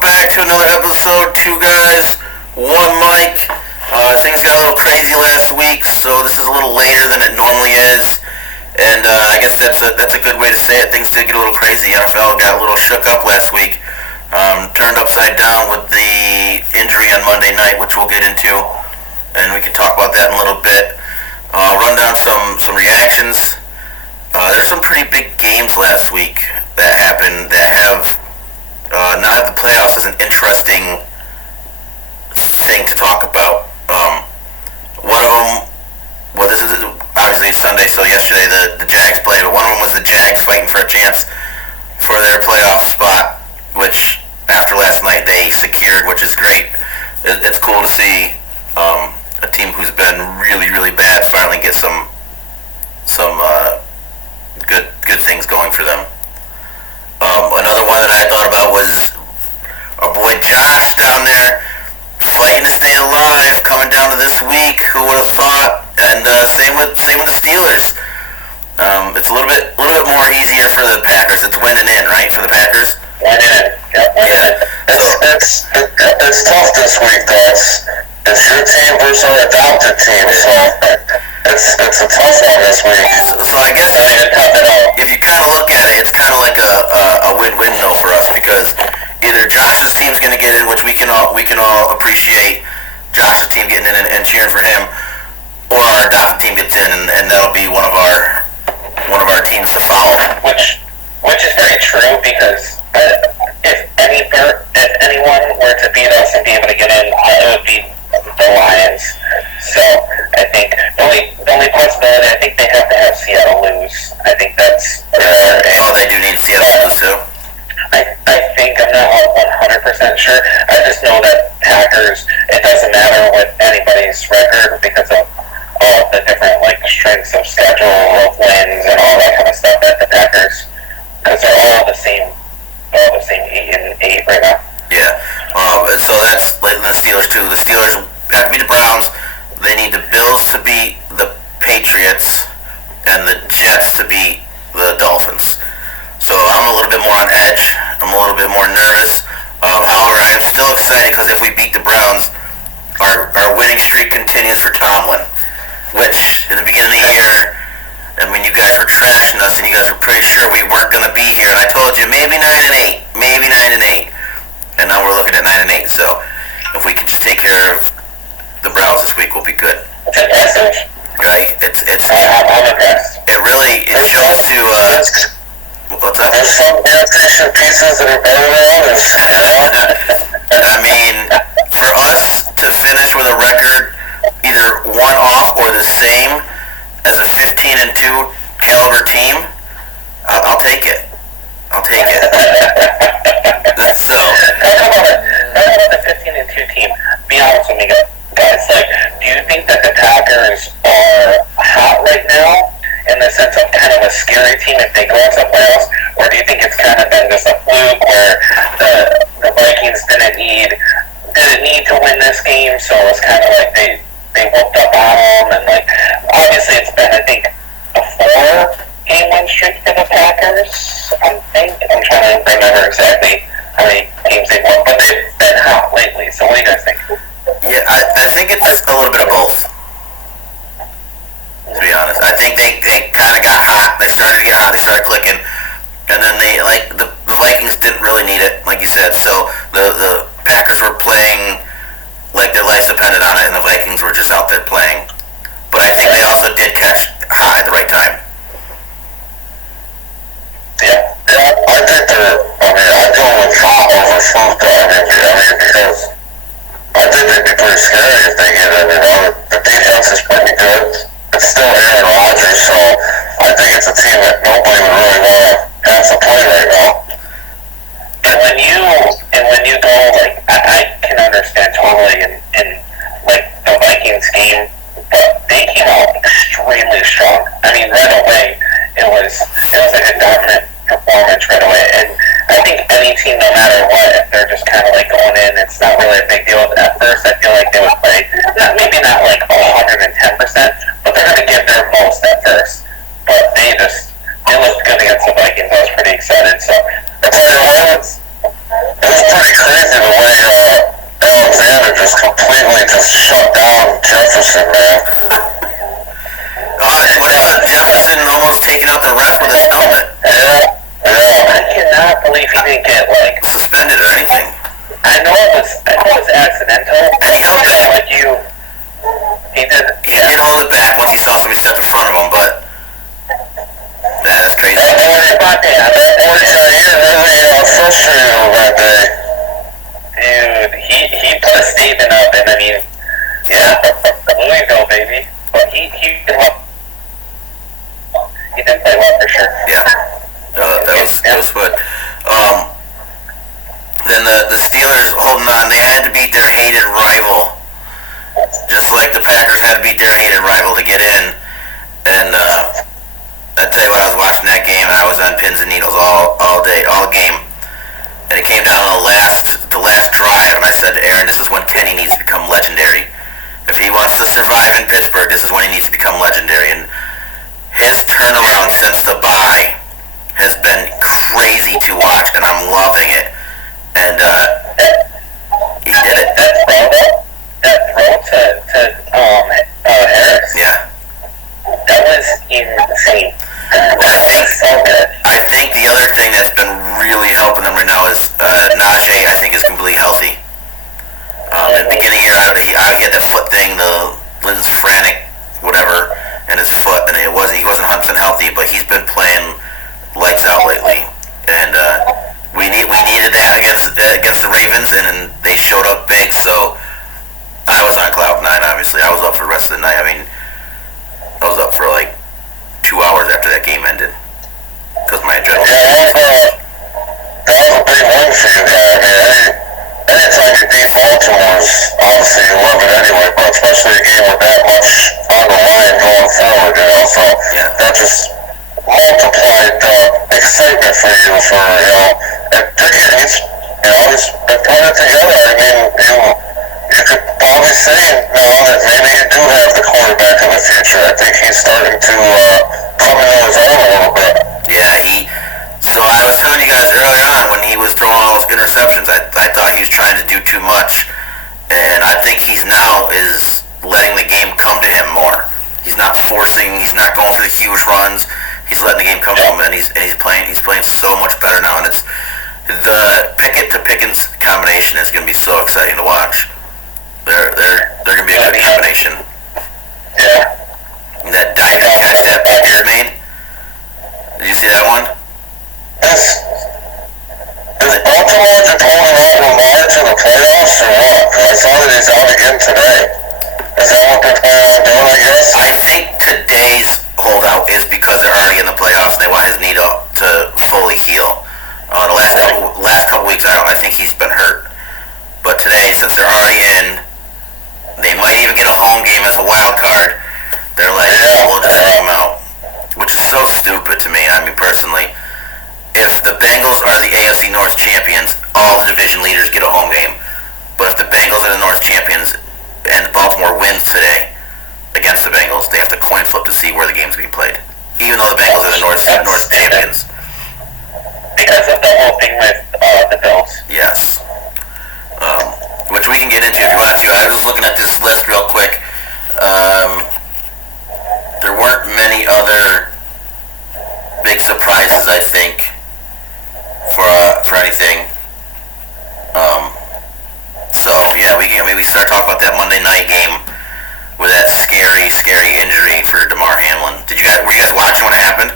back to another episode. Two guys, one mic. Things got a little crazy last week, so this is a little later than it normally is. And I guess that's a good way to say it. Things did get a little crazy. NFL got a little shook up last week. Turned upside down with the injury on Monday night, which we'll get into. And we can talk about that in a little bit. Run down some reactions. There's some pretty big games last week that happened that have now that the playoffs is an interesting thing to talk about. One of them, well, this is obviously Sunday, so yesterday the Jags played, but one of them was the Jags fighting for a chance for their playoff spot, which after last night they secured, which is great. It's cool to see a team who's been really, really bad finally get some good things going for them. Another one that I thought about was our boy Josh down there fighting to stay alive, coming down to this week. Who would have thought? And same with the Steelers. It's a little bit more easier for the Packers. It's winning in, right, for the Packers? Winning in. Yep, winning in. It's tough this week, though. It's your team versus our adopted team, so it's a tough one this week. So I guess if you kind of look at it, it's kind of like a win-win though for us, because either Josh's team's going to get in, which we can all appreciate Josh's team getting in and cheering for him, or our adopted team gets in, and that'll be one of our teams to follow. Which is very true, because if anyone were to beat us and be able to get in, it would be the Lions. So I think the only possibility, I think they have to have Seattle lose. I think that's they do need Seattle to lose too. I think, I'm not 100% sure. I just know that Packers, it doesn't matter what anybody's record because of all the different strengths of schedule, of wins, and all that kind of stuff that the Packers, because they're all the same 8-8 right now. Yeah. So that's like the Steelers too. The Steelers have to beat the Browns. They need the Bills to beat the Patriots, and the Jets to beat the Dolphins. So I'm a little bit more on edge. I'm a little bit more nervous. However, I'm still excited because if we beat the Browns, our winning streak continues for Tomlin, which in the beginning of the year, I mean, you guys were trashing us, and you guys were pretty sure we weren't going to be here. And I told you maybe 9-8, and now we're looking at 9-8. So if we can just take care of the Browns this week, we'll be good. Right? It shows to. What's up? There's some imitation pieces that are better than others. I mean, for us to finish with a record either one off or the same as a 15-2 caliber team, I'll take it. So. How about the 15-2 team? Be honest with me, guys. Do you think that the Packers are hot right now, in the sense of kind of a scary team if they go into the playoffs, or do you think it's kind of been just a fluke where the Vikings didn't need to win this game, so it was kind of like they whooped up on them, and obviously it's been, I think, a 4-game win streak for the Packers. I'm trying to remember exactly how many games they've won, but they've been hot lately. So what do you guys think? Yeah, I think it's a little bit of both. To be honest, I think they kind of got hot. They started to get hot. They started clicking, and then the Vikings didn't really need it, like you said. So the Packers were playing like their lives depended on it, and the Vikings were just out there playing. But I think they also did catch hot at the right time. Yeah, I think I'd go with hot over fluke, because I think they'd be pretty scary if they get it. The defense is pretty good. It's still Aaron Rodgers, so I think it's a team that nobody would really want to have to play right now. And when you go, I can understand totally in the Vikings game, but they came out extremely strong. I mean, right away, it was like a dominant performance right away. And I think any team, no matter what, if they're just kind of going in, it's not really a big deal. At first, I feel like they would play, maybe not 110%, but they're going to give their most at first. But they looked good against the Vikings. I was pretty excited. So, It was pretty crazy then the Steelers holding on. They had to beat their hated rival, just like the Packers had to beat their hated rival to get in. And I tell you what, I was watching that game. I was on pins and needles all day, all game. And it came down to the last drive, and I said to Aaron, this is when Kenny needs to become legendary. If he wants to survive in Pittsburgh, this is when he needs to become legendary. And his turnaround since the bye has been crazy to watch, and I'm loving it. And he did it. That throw to Harris. Yeah. That was insane. I think the other thing that's been really helping them right now is Najee. I think is completely healthy. At the beginning of the year, he had that foot thing, the Lynn's frantic, whatever, in his foot, and he wasn't 100% healthy, but he's been playing lights out lately, and we needed that against the Ravens, and then they showed up big. So I was on cloud 9. Obviously, I was up for the rest of the night. I mean, I was up for like 2 hours after that game ended because my adrenaline. That was a big win for you guys. I mean, anytime you beat Baltimore's, obviously you love it anyway, but especially a game with that much on the line going forward, so yeah. That just multiplied the excitement for you and Pickett, he's been putting it together. I mean, you could probably say now that maybe you do have the quarterback of the future. I think he's starting to come into his own a little bit. Yeah, so I was telling you guys earlier on when he was throwing all those interceptions, I thought he was trying to do too much, and I think he's now is letting the game come to him more. He's not forcing, he's not going for the huge runs. He's letting the game come to him, and he's playing so much better now. And it's the Pickett to Pickens combination is going to be so exciting to watch. They're going to be a good combination. Yeah. And that diving catch that Beard made. Did you see that one? Is Baltimore just holding out Lamar to the playoffs or what? Because I saw that he's out again today. Is that what they're planning on doing, I guess? I think today's holdout is because they're already in the playoffs and they want his knee to fully heal. The last couple weeks, I think he's been hurt. But today, since they're already in, they might even get a home game as a wild card. They're like, we'll just throw him out. Which is so stupid to me, I mean, personally. If the Bengals are the AFC North champions, all the division leaders get a home game. But if the Bengals are the North champions and Baltimore wins today against the Bengals, they have to coin flip to see where the game's being played. Even though the Bengals are the North champions. Because of the whole thing with the Bills. Yes. Which we can get into if you want to. I was looking at this list real quick. There weren't many other big surprises, I think, for anything. So yeah, we start talking about that Monday night game with that scary injury for Damar Hamlin. Were you guys watching when it happened?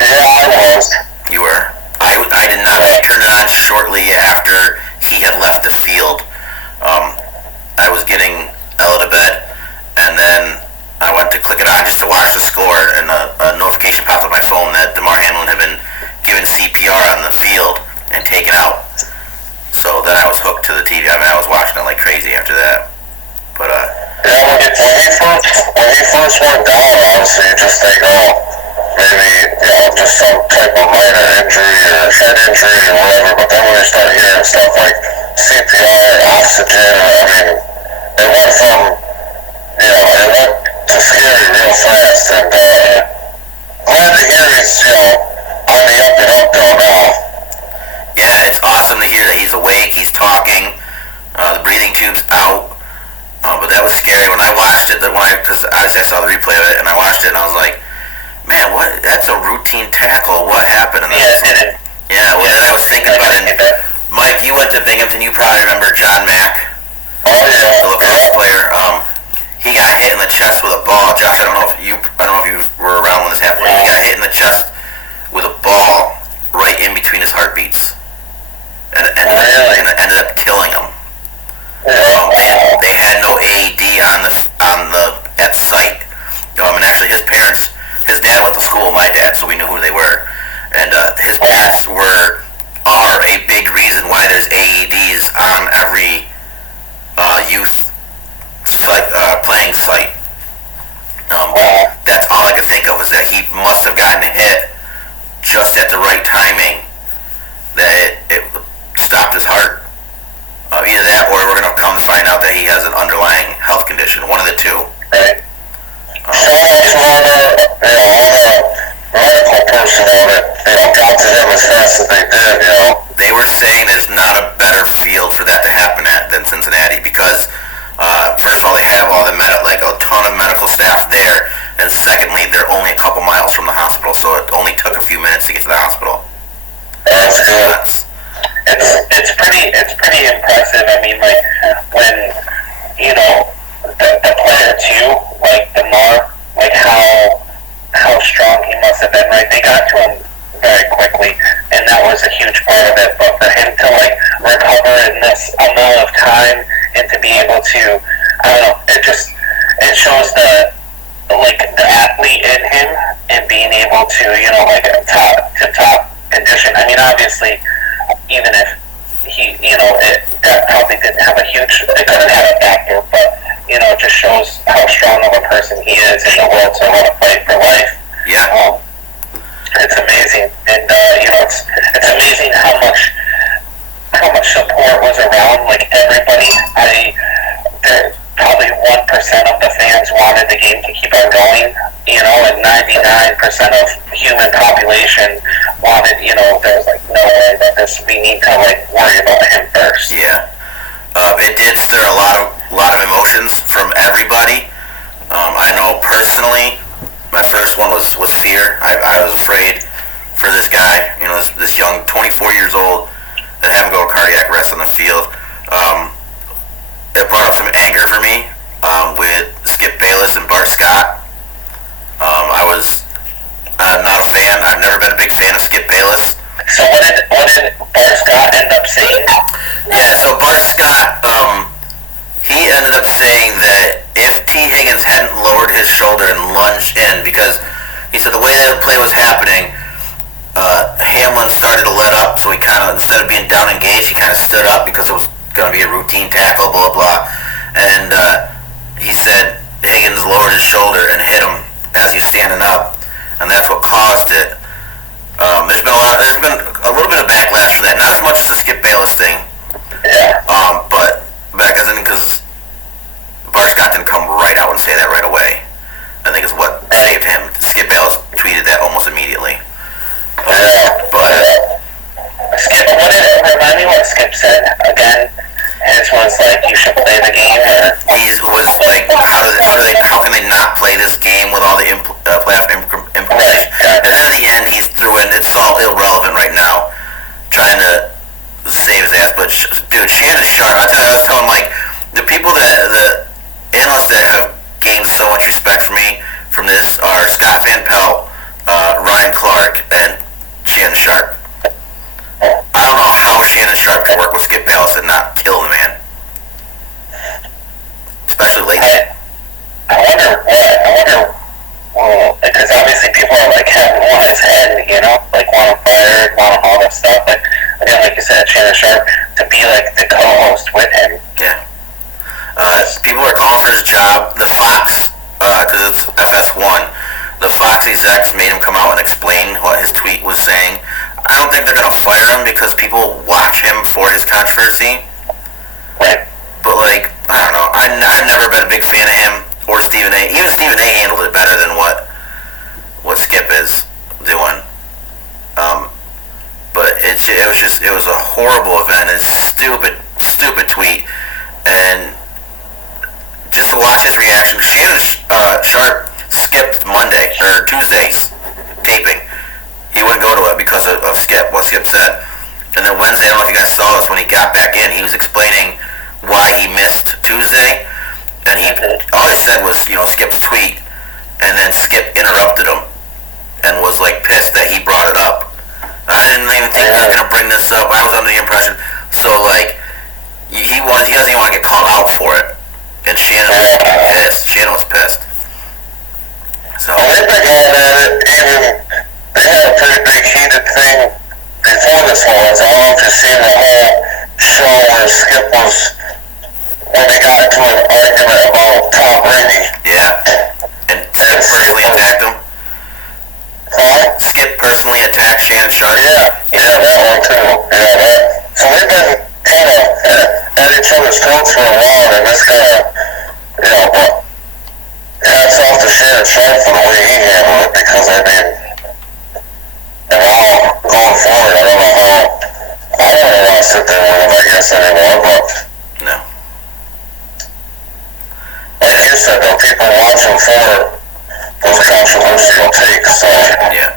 Yeah, I was. You were. I did not. I turned it on shortly after he had left the field. I was getting out of bed, and then I went to click it on just to watch the score, and a notification popped on my phone that Damar Hamlin had been given CPR on the field and taken out. So then I was hooked to the TV. I mean, I was watching it like crazy after that. But yeah, when he first went down, obviously you just think, maybe just some type of minor injury or head injury or whatever. But then when you start hearing stuff like CPR, oxygen, I mean, it went to scary real fast. And glad to hear he's on the up and up though now. yeah, it's awesome to hear that he's awake, he's talking, the breathing tube's out. But that was scary when I watched it. Because obviously I saw the replay of it, and I watched it, and I was like, man, what? That's a routine tackle. What happened? And then I was thinking about it. And Mike, you went to Binghamton. You probably remember John Mack, the lacrosse player. He got hit in the chest with a ball. Josh, I don't know if you were around when this happened. He got hit in the chest with a ball right in between his heartbeats, and it ended up killing him. They had no AED at site. And actually, his dad went to school with my dad, so we knew who they were. And his parents are a big reason why saying there's not a better field for that to happen at than Cincinnati because first of all, they have all the like a ton of medical staff there, and secondly, they're only a couple miles from the hospital, so it only took a few minutes to get to the hospital. That's good. It's pretty impressive. I mean, like when the player too, like Damar, like how strong he must have been. Right, they got to him very quickly, and that was a huge part of it. But for him to like recover in this amount of time and to be able to, I don't know, it shows the athlete in him and being able to like top condition. I mean, obviously, even if he that probably didn't have it couldn't have a factor, but it just shows how strong of a person he is in the world to want to fight for life. Yeah. It's amazing, and it's amazing how much support was around. Like everybody, probably 1% of the fans wanted the game to keep on going, and 99% of human population wanted, there's like no way that we need to like worry about him first. Yeah. It did stir a lot of emotions from everybody. I know personally, my first one was fear. I was afraid for this guy, this young 24 years old that had to go to cardiac arrest on the field. It brought up some anger for me with Skip Bayless and Bart Scott. I was not a fan. I've never been a big fan of Skip Bayless. So what did Bart Scott end up saying? Yeah, so Bart Scott, he ended up saying that if T. Higgins hadn't lowered his shoulder and lunged in, because he said the way the play was happening, Hamlin started to let up, so he kind of, instead of being down engaged, he kind of stood up because it was going to be a routine tackle, blah, blah. And he said Higgins lowered his shoulder and hit him as he was standing up, and that's what caused it. There's been a little bit of backlash for that, not as much as the Skip Bayless thing, but because Bart Scott didn't come right out and say that right away. I think is what saved him. Skip Bayless tweeted that almost immediately. But Skip, remind me what Skip said again. His was like, you should play the game. He was like, how can they not play this game with all the playoff implications? And then in the end, he threw in, it's all irrelevant right now, trying to save his ass. But dude, Shannon Sharp, I was telling Mike, the analysts that have gained so much respect for me from this are Scott Van Pelt, Ryan Clark, and Shannon Sharp. I don't know how Shannon Sharp can work with Skip Bayless and not kill the man. Especially late. I wonder, because obviously people are like having on his head, like want him fired, want him all that stuff. But again, like you said, Shannon Sharp, to be like the co-host with him. Yeah. People are calling for his job. The Fox, because it's FS1, the Fox execs made him come out and explain what his tweet was saying. I don't think they're going to fire him because people watch him for his controversy. Right. But, like, I don't know. I've never been a big fan of him or Stephen A. Even Stephen A. handled it better than what Skip is doing. But it was a horrible event. It's stupid tweet. And just to watch his reaction, Shannon Sharp skipped Monday or Tuesday's taping. He wouldn't go to it because of Skip, what Skip said. And then Wednesday, I don't know if you guys saw this, when he got back in, he was explaining why he missed Tuesday. And all he said was, Skip's tweet. And then Skip interrupted him and was like pissed that he brought it up. I didn't even think he was going to bring this up. I was under the impression. So, like, he doesn't even want to get called out for it. And Shannon was pissed. Shannon was pissed. So. They've been going at it they had a pretty big heated thing before this one. I don't know if you've seen the whole show where Skip was, when they got into an argument about Tom Brady. Yeah. And Skip personally attacked him. Huh? Skip personally attacked Shannon Sharp. Yeah, that one too. Yeah, so they've been kind of at each other's throats for a while, and this kind of, but hats off to Shannon Sharp for the way he handled it, because I mean, and now going forward, I don't know sit there with him, I guess, anymore, but No. like you said, though, people watch him for those controversial takes, so. Yeah.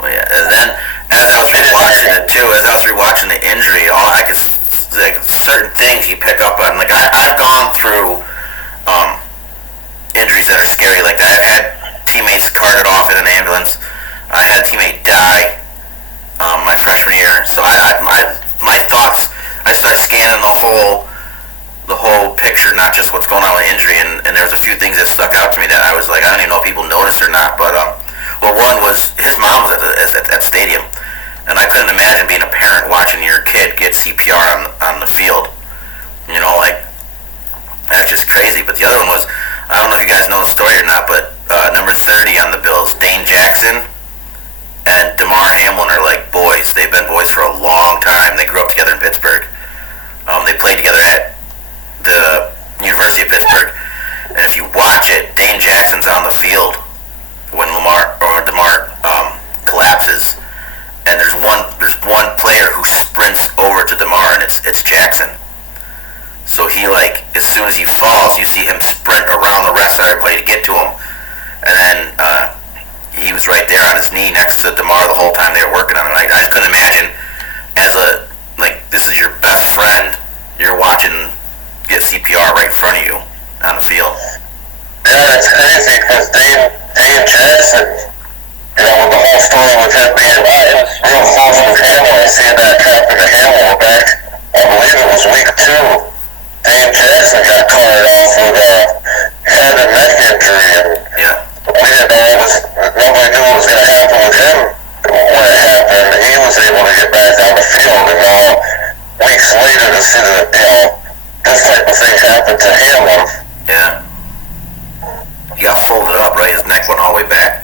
Well, yeah. And then, as I was rewatching it too, as I was rewatching the injury, all I could, like, certain things you pick up on. Like, I've gone through injuries that are scary like that. I've had teammates carted off in an ambulance. I had a teammate die my freshman year. So my thoughts, I started scanning the whole picture, not just what's going on with injury. And there's a few things that stuck out to me that I was like, I don't even know if people noticed or not. But well, one was his mom was at the stadium, and I couldn't imagine being a parent watching your kid get CPR on the field. You know, like, that's just crazy. But the other one was, I don't know if you guys know the story or not, but number 30 on the Bills, Dane Jackson and Damar Hamlin are like boys. They've been boys for a long time. They grew up together in Pittsburgh. They played together at the University of Pittsburgh. And if you watch it, Dane Jackson's on the field when Damar collapses, and there's one player who sprints over to Damar, and it's Jackson. So he, like, as soon as he falls, you see him sprint around the rest of everybody to get to him. And then he was right there on his knee next to Damar the whole time they were working on him. I just couldn't imagine, this is your best friend, you're watching get CPR right in front of you on the field. Yeah, it's crazy, because Dane Jackson, you know, with the whole story with him being real close with Hamlin, seeing that happen to Hamlin back, I believe it was week 2. Dane Jackson got carted off with a head and neck injury, and we didn't know nobody knew what was going to happen with him when it happened. He was able to get back on the field, and now, weeks later, to see that, you know, this type of thing happened to Hamlin. Yeah. He got folded up, right? His neck went all the way back.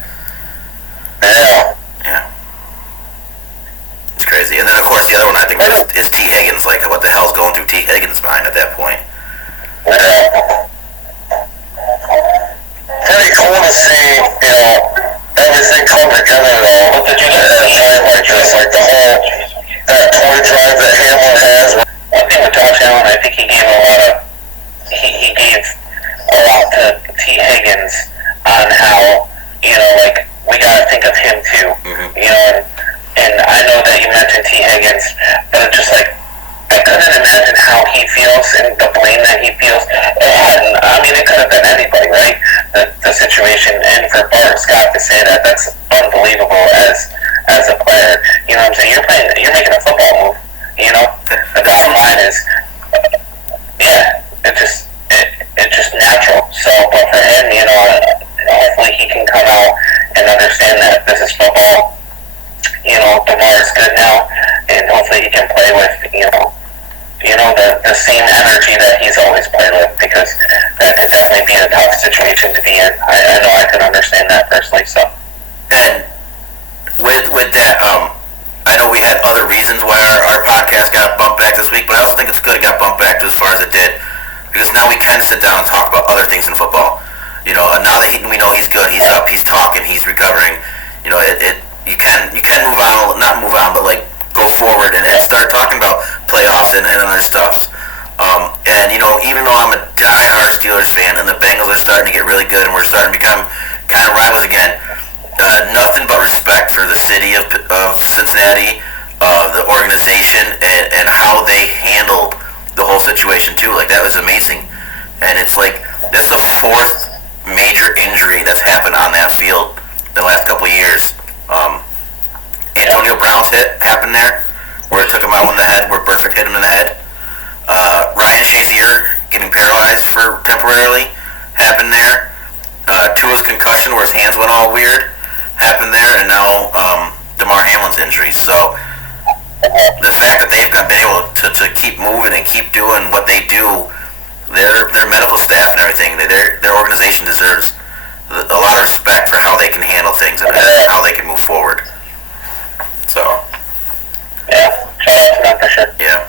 Yeah. Yeah. It's crazy. And then, of course, the other one I think is T. Higgins. Like, what the hell's going through T. Higgins' mind at that point? Yeah. Pretty cool to see, you know, everything come together, though. At a time like this, like the whole, that toy drive that Hamlin has. One thing with Josh Allen, I think he gave a lot to T. Higgins on how, you know, like, we gotta think of him too. Mm-hmm. You know, and I know that you mentioned T. Higgins, but it's just like, I couldn't imagine how he feels and the blame that he feels. It could have been anybody, right? The situation, and for Bart Scott to say that, that's unbelievable as a player. You know what I'm saying? You're making a football move. You know, the bottom line is, it's just natural. So, but for him, you know, hopefully he can come out and understand that this is football. You know, Damar is good now, and hopefully he can play with, the same energy that he's always played with, because that could definitely be a tough situation to be in. I know I could understand that personally. So, and with that, I know we had other reasons why our podcast got bumped back this week, but I also think it's good it got bumped back to as far as it did, because now we can sit down and talk about other things in football. You know, now that we know he's good, he's up, he's talking, he's recovering. You know, you can move on, not move on, but like go forward and start talking about playoffs and other stuff. And you know, even though I'm a diehard Steelers fan and the Bengals are starting to get really good and we're starting to become kind of rivals again, nothing but respect for the city of Cincinnati, the organization, and how they handled the whole situation too. Like, that was amazing. And it's like, this is the 4th major injury that's happened on that field in the last couple of years. Antonio Brown's hit happened there, where it took him out in the head, where Burfict hit him in the head. Ryan Shazier getting paralyzed temporarily happened there. Tua's concussion, where his hands went all weird, happened there. And now Damar Hamlin's injury. So the fact that they've been able to keep moving and keep doing what they do, their medical staff and everything, their organization deserves a lot of respect for how they can handle things and how they can move forward. So, yeah, shout out to them for sure. Yeah.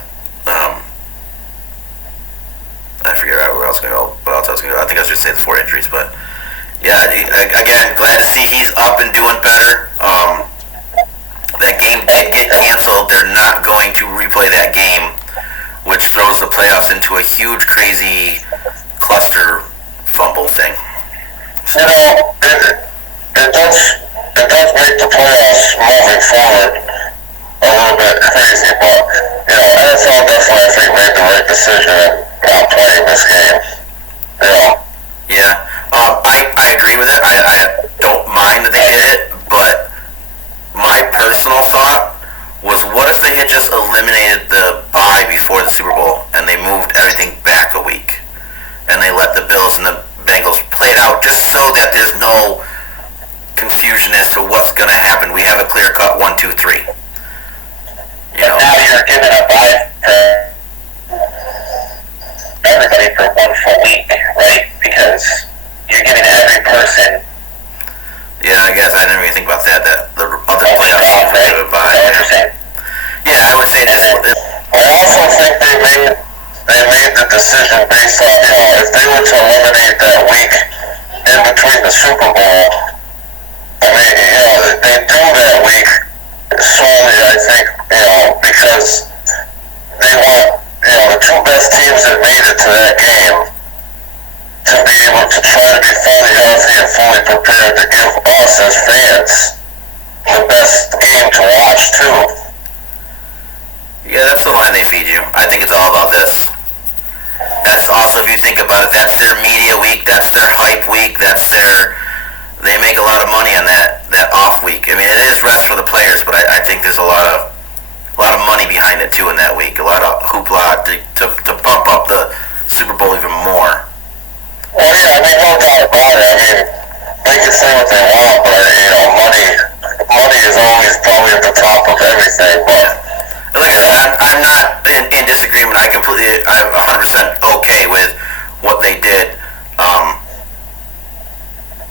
I forget where else I was going to go. I think I was just saying the 4 injuries, but yeah, again, glad to see he's up and doing better. That game did get canceled. They're not going to replay play that game, which throws the playoffs into a huge, crazy cluster fumble thing. You know, it does make the playoffs moving forward a little bit crazy, but you know, NFL definitely I think made the right decision on playing this game. You know. Yeah, I agree with it. I don't mind that they did it, but my personal thought was, what if they had just eliminated the bye before the Super Bowl and they moved everything back a week and they let the Bills and the Bengals play it out just so that there's no confusion as to what's going to happen. We have a clear cut 1, 2, 3. You know. Now you're giving a bye for everybody for one full week, right? Because you're giving every person. Yeah, I guess I didn't really think about that. That the other playoff teams would do it by. Yeah, I would say this. I also think they made the decision based on, you know, if they were to eliminate that week in between the Super Bowl, I mean, you know, they do that week solely, I think, you know, because they want, you know, the two best teams that made it to that game to be able to try to be fully healthy and fully prepared to give us as fans the best game to watch too. Yeah, that's the line they feed you. I think it's all about this. That's also, if you think about it, that's their media week, that's their hype week, they make a lot of money on that off week. I mean, it is rest for the players, but I think there's a lot of money behind it too in that week. A lot of hoopla to pump up the Super Bowl even more. Well, yeah, I mean, no doubt about it. I mean, they can say what they want, but you know, money is always probably at the top of everything. But like I said, I'm not in disagreement. I'm 100% okay with what they did.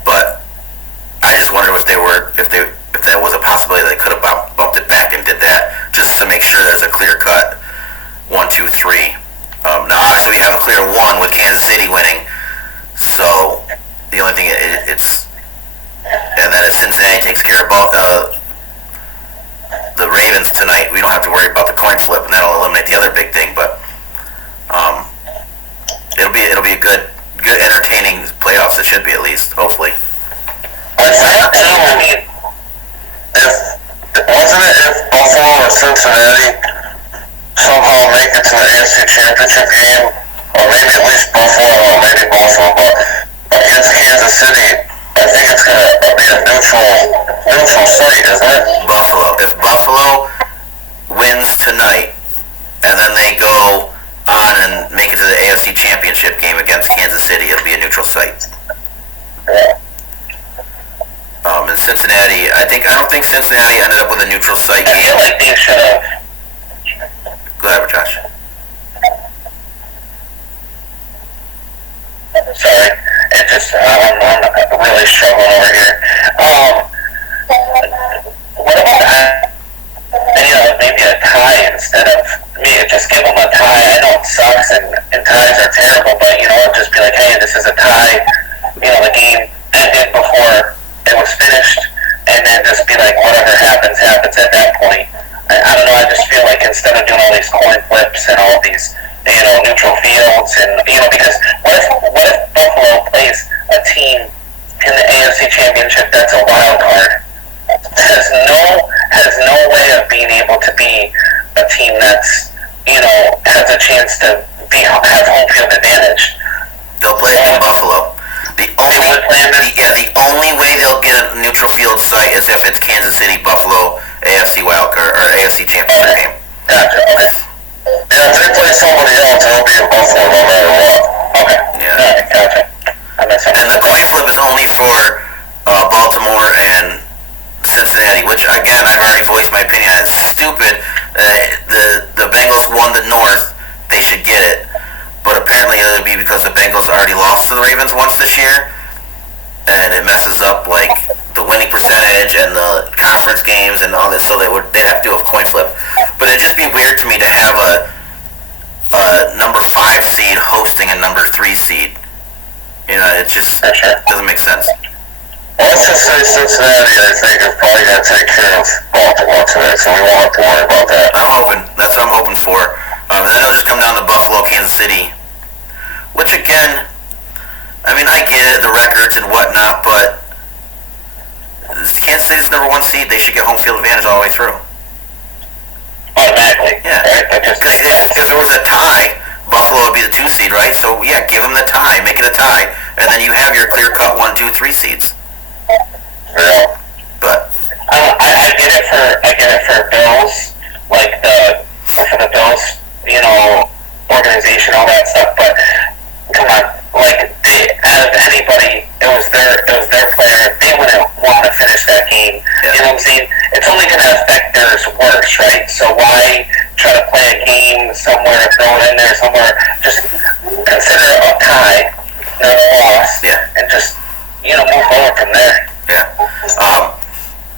But I just wonder if that was a possibility they could have bumped it back and did that just to make sure there's a clear cut 1, 2, 3. Now obviously we have a clear 1 with Kansas City winning, so the only thing and then if Cincinnati takes care of the Ravens tonight, we don't have to worry about the coin flip, and that'll eliminate the other big thing. But it'll be a good entertaining playoffs. It should be, at least, hopefully. I think too, I mean, if Buffalo or Cincinnati somehow make it to the AFC Championship game, or maybe at least Buffalo, or maybe Buffalo, but against Kansas City, I think it's going to be a neutral site, isn't it? Buffalo. If Buffalo wins tonight, and then they go on and make it to the AFC Championship game against Kansas City, it'll be a neutral site. Yeah. In Cincinnati, I don't think Cincinnati ended up with a neutral site game. I feel like they should have. Go ahead, Josh. Sorry, it just I'm really struggling over here. What about maybe a tie instead of just give them a tie? I know it sucks and ties are terrible, but just be like, hey, this is a tie. The game ended before it was finished, and then just be like, whatever happens at that point. I don't know. I just feel like instead of doing all these coin flips and all these neutral fields, and because what if Buffalo plays a team in the AFC Championship that's a wild card, has no way of being able to be a team that's has a chance to have home field advantage. They'll play in Buffalo. The only way they'll get a neutral field site is if it's Kansas City, Buffalo, AFC wildcard or AFC Championship game. Gotcha. Okay. Yeah, if they play somebody else, it'll be in Buffalo no matter what. Okay. Yeah. Alright, gotcha. And the coin flip is only for Baltimore and Cincinnati, which again I've already voiced my opinion on. It's stupid. The Bengals won the North; they should get it. But apparently it would be because the Bengals already lost to the Ravens once this year, and it messes up like the winning percentage and the conference games and all this. So they'd have to do a coin flip. But it'd just be weird to me to have a number 5 seed hosting a number 3 seed. It just doesn't make sense. Well, let's just say Cincinnati, I think, is probably going to take care of Baltimore today, so we won't have to worry about that. That's what I'm hoping before. And then it'll just come down to Buffalo, Kansas City, which again, I mean, I get it, the records and whatnot, but Kansas City's number 1 seed. They should get home field advantage all the way through. Automatically. Yeah. Because if there was a tie, Buffalo would be the 2 seed, right? So yeah, give them the tie, make it a tie, and then you have your clear-cut 1, 2, 3 seeds. Yeah. But I get it for Bills, like for the Bills, organization, all that stuff. But come on, like out of anybody, it was their player. They wouldn't want to finish that game. Yeah. You know what I'm saying? It's only going to affect theirs worse, right? So why try to play a game somewhere, throw it in there somewhere? Just consider it a tie, not a loss, and just move forward from there. yeah,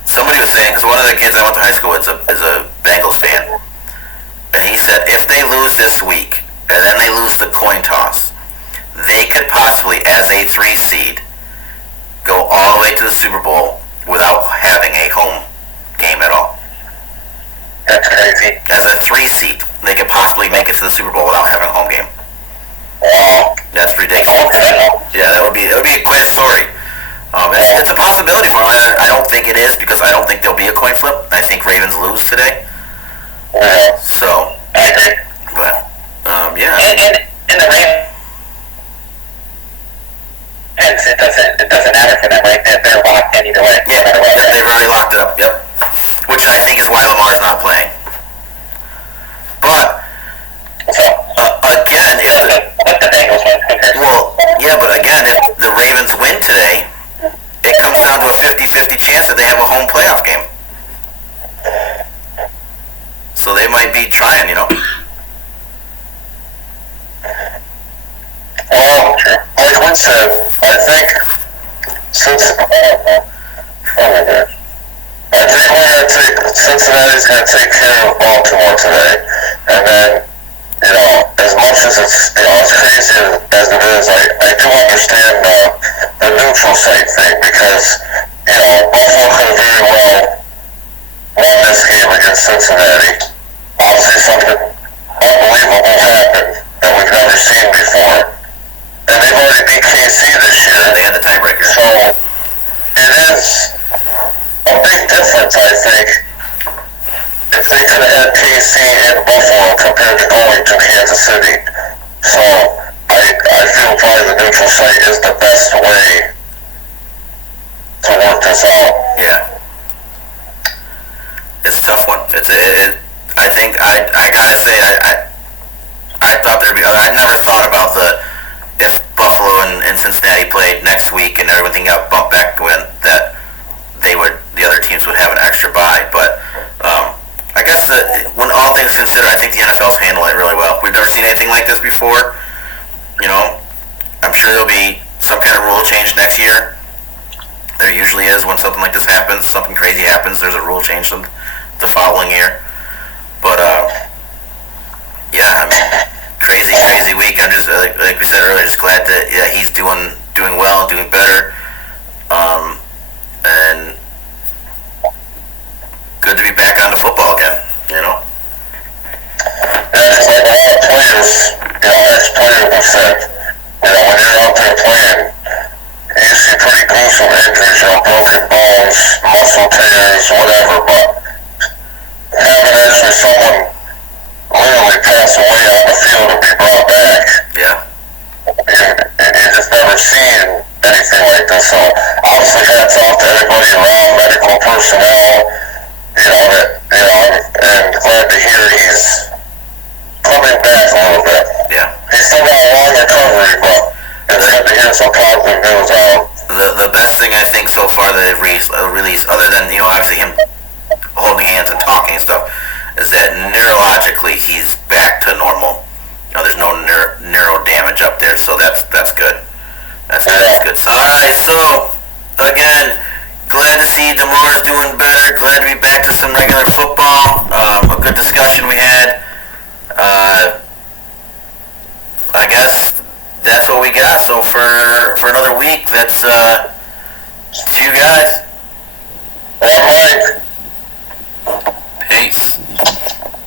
somebody was saying, because one of the kids I went to high school with is a Bengals fan, and he said if they lose this week and then they lose the coin toss, they could possibly, as a 3 seed, go all the way to the Super Bowl without having a home game at all. That's crazy. As a 3 seed, they could possibly make it to the Super Bowl without having a home game. Wow. That's ridiculous. Yeah, that would be quite a story. It's a possibility for them. I don't think it is, because I don't think there'll be a coin flip. I think Ravens lose today. Yeah. So, I agree. but yeah. And the Ravens, it doesn't matter for them, right? They're locked in either way. Yeah, they've already locked it up. Yep. Which I think is why Lamar's not playing. But So, again, let the Bengals win. but again, if the Ravens win today, it comes down to a 50-50 chance that they have a home playoff game. So they might be trying, Well, like Wynn said, I think since Cincinnati's going to take care of Baltimore today, and then as much as it's as crazy as it is, I do understand the neutral site thing, because Buffalo could have very well won this game against Cincinnati. Obviously, something unbelievable happened that we've never seen before. And they've already beat KC this year. They had the tiebreaker. So it is a big difference, I think, if they could have had KC in Buffalo compared to going to Kansas City. So I feel probably the neutral site is the best way to work this out. Yeah. It's a tough one. I think I gotta say I thought there'd be. I never thought about if Buffalo and Cincinnati played next week and everything got bumped back to win, that the other teams would have an extra bye. But I guess that when all things considered, I think the NFL's handling it really well. We've never seen anything like this before. I'm sure there'll be some kind of rule change next year. There usually is when something like this happens. Something crazy happens. There's a rule change the following year. But yeah, I mean, crazy week. I'm just like we said earlier, just glad that he's doing well, doing better, and good to be back on the football again. And it's like a lot of players, ex-players have said, when you're out there playing, you see pretty gruesome injuries, broken bones, muscle tears, whatever, but having actually someone literally pass away on the field and be brought back, you just never seen anything like this. So obviously hats off to everybody around, medical personnel, and glad to hear he's coming back a little bit. Yeah. He's still got a long recovery, but it's good to hear some positive news on him. The best thing I think so far that they've released, other than obviously him holding hands and talking and stuff, is that neurologically he's back to normal. There's no neuro damage up there, so that's good. That's good. So, all right. So again, glad to see Damar's doing better. Glad to be back to some regular football. A good discussion we had. I guess that's what we got. So for another week, that's to you guys. Well,